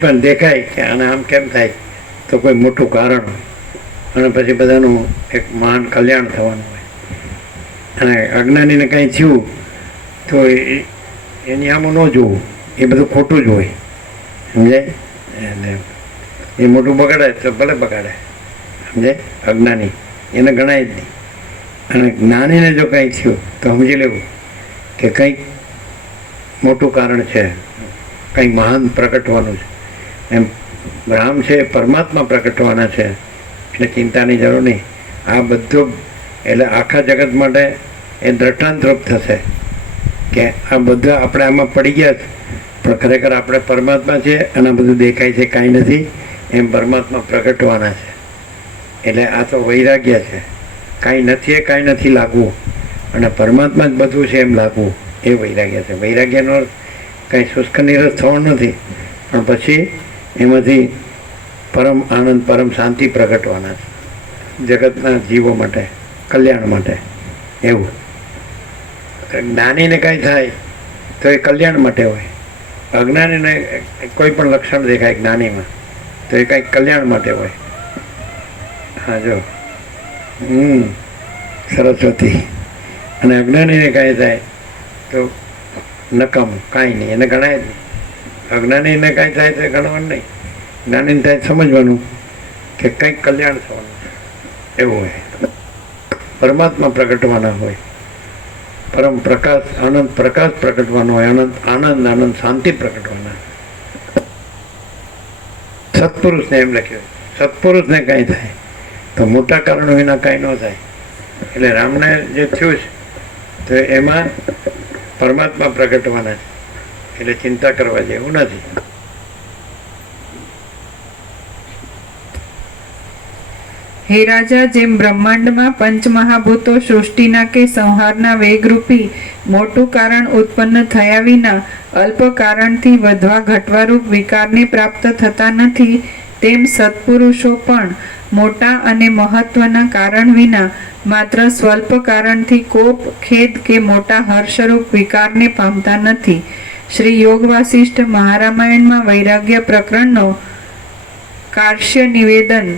પણ દેખાય કે આને આમ કેમ થાય, તો કોઈ મોટું કારણ હોય અને પછી બધાનું એક મહાન કલ્યાણ થવાનું હોય. અને અજ્ઞાનીને કંઈ થયું તો એની આમ ન જોવું, એ બધું ખોટું જ હોય, સમજાય? એટલે એ મોટું બગાડે તો ભલે બગાડે, સમજાય? અજ્ઞાની એને ગણાય જ નહીં. અને જ્ઞાનીને જો કંઈ થયું તો સમજી લેવું કે કંઈક મોટું કારણ છે, કંઈક મહાન પ્રગટવાનું છે. એમ રામ છે પરમાત્મા પ્રગટવાના છે, એટલે ચિંતાની જરૂર નહીં. આ બધું એટલે આખા જગત માટે એ દ્રષ્ટાંતરૂપ થશે કે આ બધા આપણે આમાં પડી ગયા છે, પણ ખરેખર આપણે પરમાત્મા છીએ અને આ બધું દેખાય છે કાંઈ નથી, એમ પરમાત્મા પ્રગટવાના છે. એટલે આ તો વૈરાગ્ય છે. કાંઈ નથી એ કાંઈ નથી લાગવું અને પરમાત્મા જ બધું છે એમ લાગવું, એ વૈરાગ્ય છે. વૈરાગ્યનો અર્થ કાંઈ શુષ્ક નિરસ થવાનો નથી, પણ પછી એમાંથી પરમ આનંદ પરમ શાંતિ પ્રગટવાના છે જગતના જીવો માટે, કલ્યાણ માટે. એવું જ્ઞાનીને કાંઈ થાય તો એ કલ્યાણ માટે હોય, અજ્ઞાનીને કોઈ પણ લક્ષણ દેખાય જ્ઞાનીમાં તો એ કાંઈક કલ્યાણ માટે હોય. હા જો સરસ્વતી. અને અજ્ઞાનીને કાંઈ થાય તો નકામ, કાંઈ નહીં, એને ગણાય જ નહીં. અજ્ઞાનીને કાંઈ થાય તો ગણવાનું નહીં, જ્ઞાનીને થાય સમજવાનું કે કંઈક કલ્યાણ થવાનું એવું હોય. પરમાત્મા પ્રગટવાના હોય, પરમ પ્રકાશ આનંદ પ્રકાશ પ્રગટવાનો હોય, આનંદ આનંદ શાંતિ પ્રગટવાના. સત્પુરુષને એમ લખ્યું, સત્પુરુષને કાંઈ થાય તો મોટા કારણો વિના કાંઈ ન થાય. એટલે રામને જે થયું છે તો એમાં પરમાત્મા પ્રગટવાના છે, એટલે ચિંતા કરવા જેવું નથી. હે રાજા, જેમ બ્રહ્માંડમાં પંચમહાભૂતો સૃષ્ટિના કે સંહારના વેગરૂપી મોટું કારણ ઉત્પન્ન થયા વિના અલ્પ કારણથી વધવા ઘટવારૂપ વિકારને પ્રાપ્ત થતા નથી, તેમ સત્પુરુષો પણ મોટા અને મહત્વના કારણ વિના માત્ર સ્વલ્પ કારણથી કોપ, ખેદ કે મોટા હર્ષરૂપ વિકારને પામતા નથી. શ્રી યોગ વાસિષ્ઠ મહારામાયણમાં વૈરાગ્ય પ્રકરણનો કાર્ષ્ય નિવેદન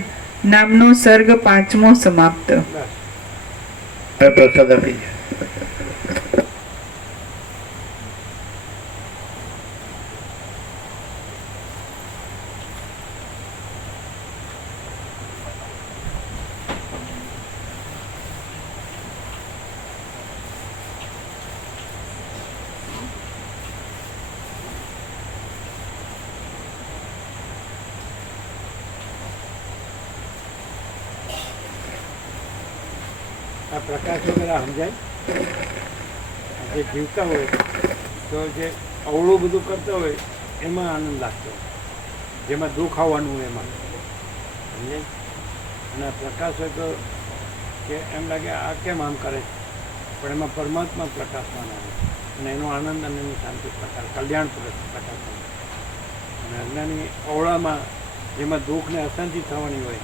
નામનો સર્ગ 5મો સમાપ્ત. પ્રસાદ આપી જાય. આ પ્રકાશ વગેરે સમજાય. જે જીવતા હોય તો જે અવળું બધું કરતા હોય એમાં આનંદ લાગતો હોય, જેમાં દુઃખ આવવાનું હોય એમાં સમજાય. અને પ્રકાશ હોય તો કે એમ લાગે આ કેમ આમ કરે, પણ એમાં પરમાત્મા પ્રકાશમાં આવે અને એનો આનંદ અને એની શાંતિ પ્રકાશ કલ્યાણ પ્રકાશ. અને અજ્ઞાની અવળામાં જેમાં દુઃખ ને અશાંતિ થવાની હોય,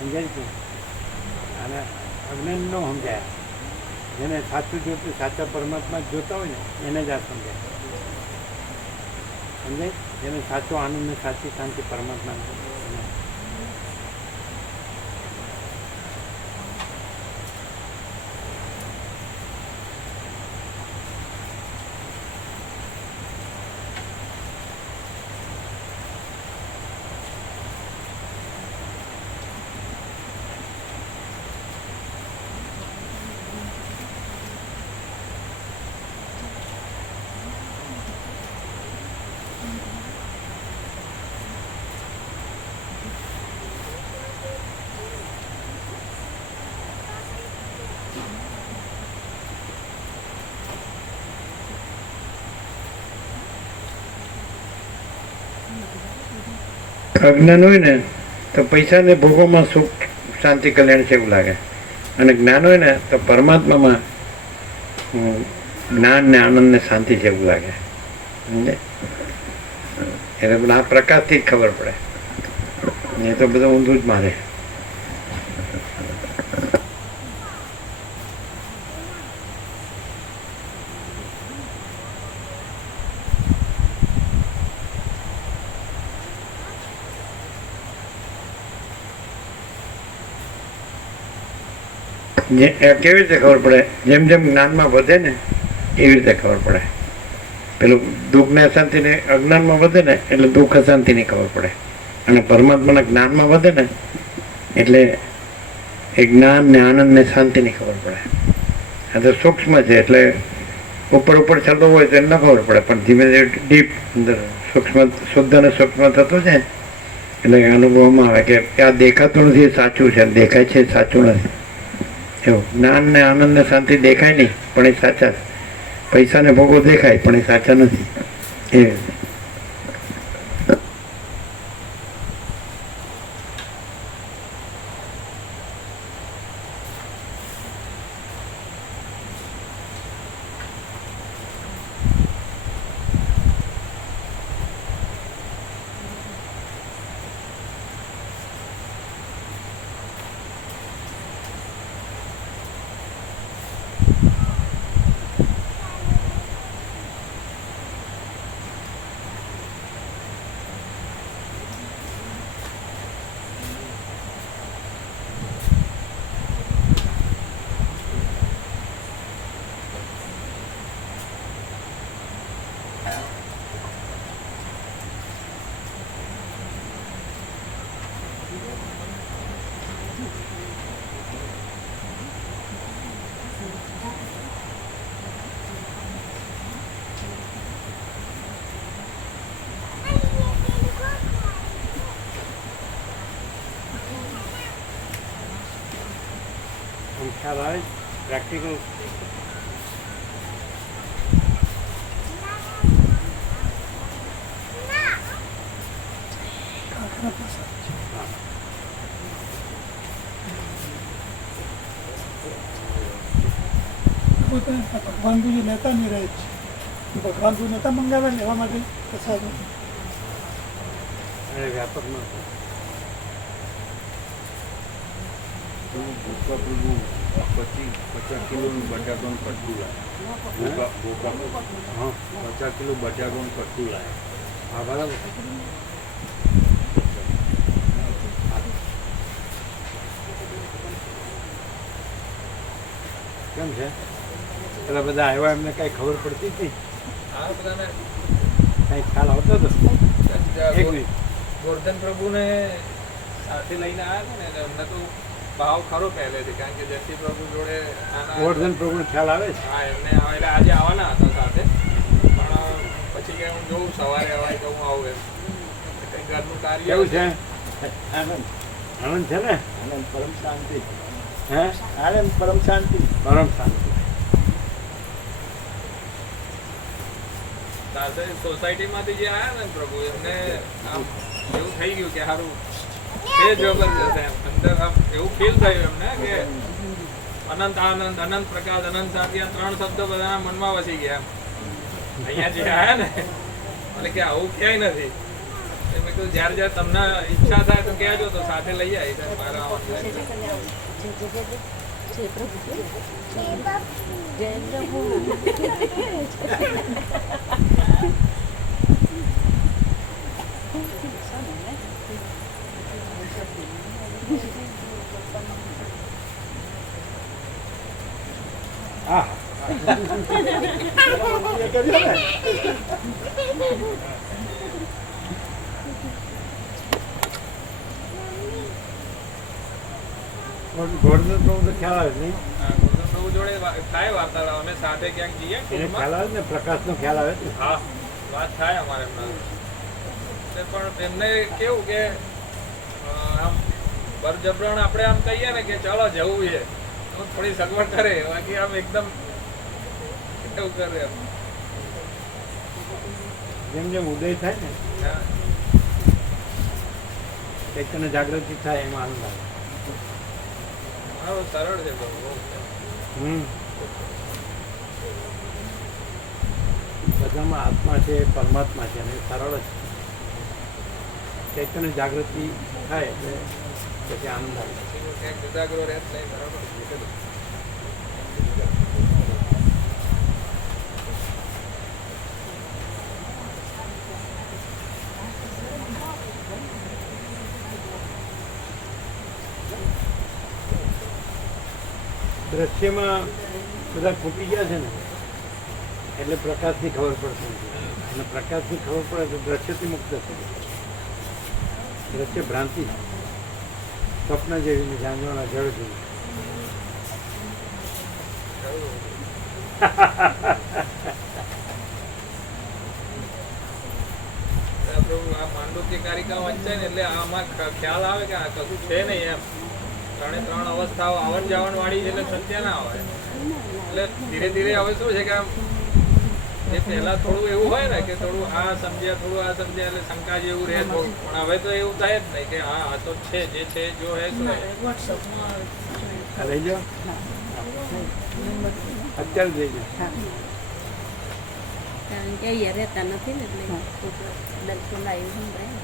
સમજાય છે. અને અજ્ઞાન ન સમજાય, જેને સાચું જોતું સાચા પરમાત્મા જ જોતા હોય ને એને જ આ સમજાય, સમજાય. જેને સાચો આનંદ ને સાચી શાંતિ પરમાત્મા. અજ્ઞાન હોય ને તો પૈસાને ભોગવવામાં સુખ શાંતિ કલ્યાણ છે એવું લાગે, અને જ્ઞાન હોય ને તો પરમાત્મામાં જ્ઞાન ને આનંદ ને શાંતિ છે એવું લાગે, સમજે. એટલે આ પ્રકાશથી જ ખબર પડે, એ તો બધું ઊંધું જ મારે. કેવી રીતે ખબર પડે? જેમ જેમ જ્ઞાનમાં વધે ને એવી રીતે ખબર પડે. પેલું દુઃખ ને અશાંતિને અજ્ઞાનમાં વધે ને એટલે દુઃખ અશાંતિની ખબર પડે, અને પરમાત્માના જ્ઞાનમાં વધે ને એટલે એ જ્ઞાન ને આનંદ ને શાંતિની ખબર પડે. આ તો સૂક્ષ્મ છે એટલે ઉપર ઉપર ચાલતો હોય તો એને ન ખબર પડે, પણ ધીમે ધીમે ડીપ અંદર સૂક્ષ્મ શુદ્ધ અને સૂક્ષ્મ થતો જાય એટલે અનુભવમાં આવે કે આ દેખાતું નથી એ સાચું છે, દેખાય છે એ સાચું નથી. એવું જ્ઞાન ને આનંદ ને શાંતિ દેખાય નહીં પણ એ સાચા છે. પૈસા ને ભોગો દેખાય પણ એ સાચા નથી. એ ખ્યાલ આવે પ્રેક્ટિકલ. ભગવાનજી નેતા નહીં રહે છે, ભગવાનજી નેતા મંગાવે લેવા માટે પ્રસાદ વ્યાપકમાં પછી 50 કિલોનું બટાકાનું કટકું લાવે. 50 કિલો બટાકાનું કટકું લાવે. હા બરાબર. કેમ છે? પેલા બધા આવ્યા એમને કઈ ખબર પડતી હતી? કઈ ખ્યાલ આવતો હતો? એક મિનિટ. ગોરધન પ્રભુને સાથે લઈને આવ્યા ને એમને તો ભાવ ખરો પહેલેથી, કારણ કે જયસિંહ પ્રભુ જોડે ગોરધન પ્રભુને ખ્યાલ આવે છે? હા એમને એટલે આજે આવવાના હતા સાથે, પણ પછી કે હું જોઉં સવારે અવાય તો હું આવું એમ. કંઈ ઘરનું કાર્ય કેવું છે? આનંદ આનંદ છે ને? આનંદ પરમ શાંતિ. હે? આનંદ પરમ શાંતિ. પરમ શાંતિ. સાથે સોસાયટીમાંથી જે આવ્યા ને પ્રભુ એમને આમ એવું થઈ ગયું કે સારું છે જબરજસ્ત એમ અંદર આમ એવું ફીલ થયું એમને કે અનંત આનંદ, અનંત પ્રકાશ, અનંત શાંતિ, આ ત્રણ શબ્દો બધાના મનમાં વસી ગયા એમ. અહીંયા જે આવ્યા ને એટલે કે આવું ક્યાંય નથી. મેં કીધું જ્યારે જ્યારે તમને ઈચ્છા થાય તો કહેજો તો સાથે લઈ આવી મારા હા ગોરધન પ્રભુ તો ખ્યાલ આવે નહીં? ગોરધન પ્રભુ જોડે થાય વાર્તાલાપ, અમે સાથે ક્યાંક જઈએ એને ખ્યાલ આવે ને? પ્રકાશનો ખ્યાલ આવે ને? હા વાત થાય અમારે એમના. પણ એમને કેવું કે આમ બરજબરણ આપણે આમ કહીએ ને કે ચાલો જવું છે તો થોડી સગવડ કરે, બાકી આમ એકદમ એવું કરે એમ. જેમ જેમ ઉદય થાય ને ચૈતન્ય જાગૃતિ થાય એમાં આનંદ આવે. હા સરળ છે બહુ. બધામાં આત્મા છે, પરમાત્મા છે, અને એ સરળ જ છે. ચૈતન્ય જાગૃતિ થાય એટલે પછી આનંદ આવે. ક્યાંક જુદાગ્રહ રહે નહીં, બરાબર. દ્રશ્યમાં બધા ખૂટી ગયા છે ને એટલે પ્રકાશની ખબર પડતી નથી. અને પ્રકાશની ખબર પડે તો દ્રશ્યથી મુક્ત થઈ દ્રશ્ય ભ્રાંતિ સ્વપ્ન જેવી જાણવાના જળ જેવી. પ્રભુ આ માંડુક્ય કારિકા વંચાય ને એટલે આમાં ખ્યાલ આવે કે આ કશું છે નહીં એમ. ત્રણે ત્રણ અવસ્થાઓ આવન જાવન વાળી છે એટલે સંત્યા ના આવે. એટલે ધીરે ધીરે હવે શું છે કે આમ જે પહેલા થોડું એવું હોય ને કે થોડું આ સમજ્યા થોડું આ સમજ્યા એટલે શંકા જેવું રહે થોડું. પણ હવે તો એવું થાય જ નહીં કે હા આ તો છે જે છે જો હે સો હે. આ લઈ જાઓ અત્યારે લઈ જાઓ. કારણ કે અહીંયા રહેતા નથી ને એટલે દર્શન લાવી સંભળાય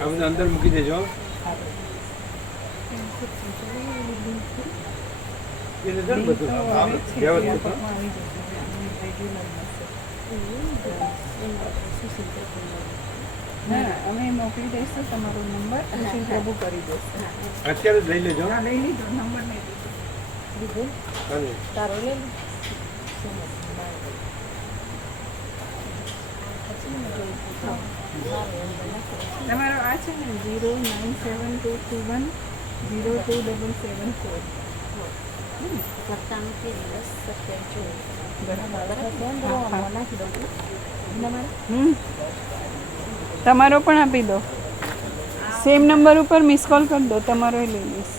આ બધું અંદર મૂકી દેજો. એ રીતે જ બધું વ્યવસ્થિત. ના અમે મોકલી દઈશું તમારો નંબર સુશીલ પ્રભુ કરી દેશે. અત્યારે જ લઈ લેજો. હા લઈ લીધો નંબર નહીં લીધો. ચાલો. તારો લે તમારો આ છે ને 09722102774 સત્તાણું 10 તમારો પણ આપી દો. સેમ નંબર ઉપર મિસ કોલ કરી દો. તમારો લઈ લઈશ.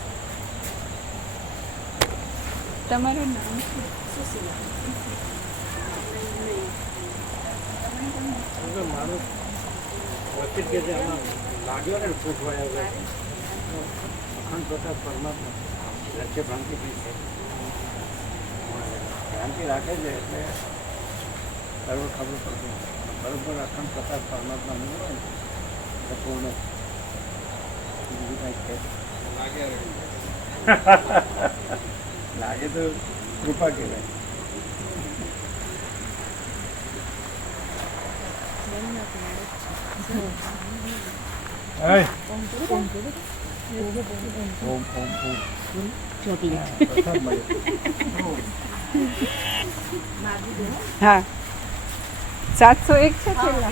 તમારું નામ મારું વચ્ચે કે છે આમાં લાગ્યો ને પૂછવા અખંડ પ્રકાશ પરમાત્મા દ્રશ્ય ભ્રાંતિ બી છે. ભ્રાંતિ રાખે છે એટલે બરાબર ખબર પડતી બરાબર અખંડ પ્રકાશ પરમાત્મા નહીં હોય ને એટલે પૂર્ણ બીજું કાંઈક છે લાગે તો કૃપા કહેવાય. હા 701 છે છેલ્લા.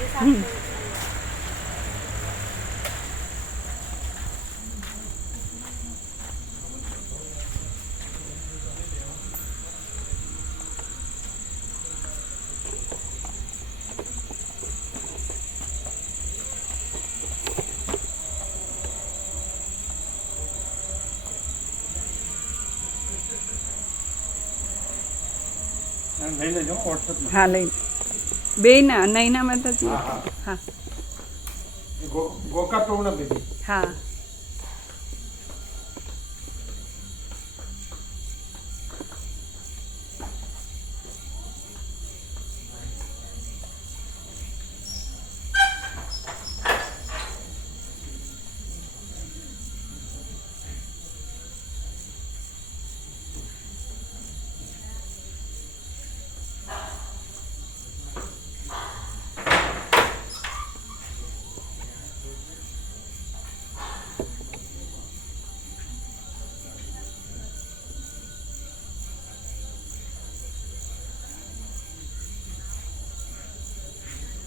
લઈ લેજો વોટ્સઅપમાં. હા લઈ બે ના નૈના માતાજી. હા, હા. હા ગોકા પ્રભુના બેબી. હા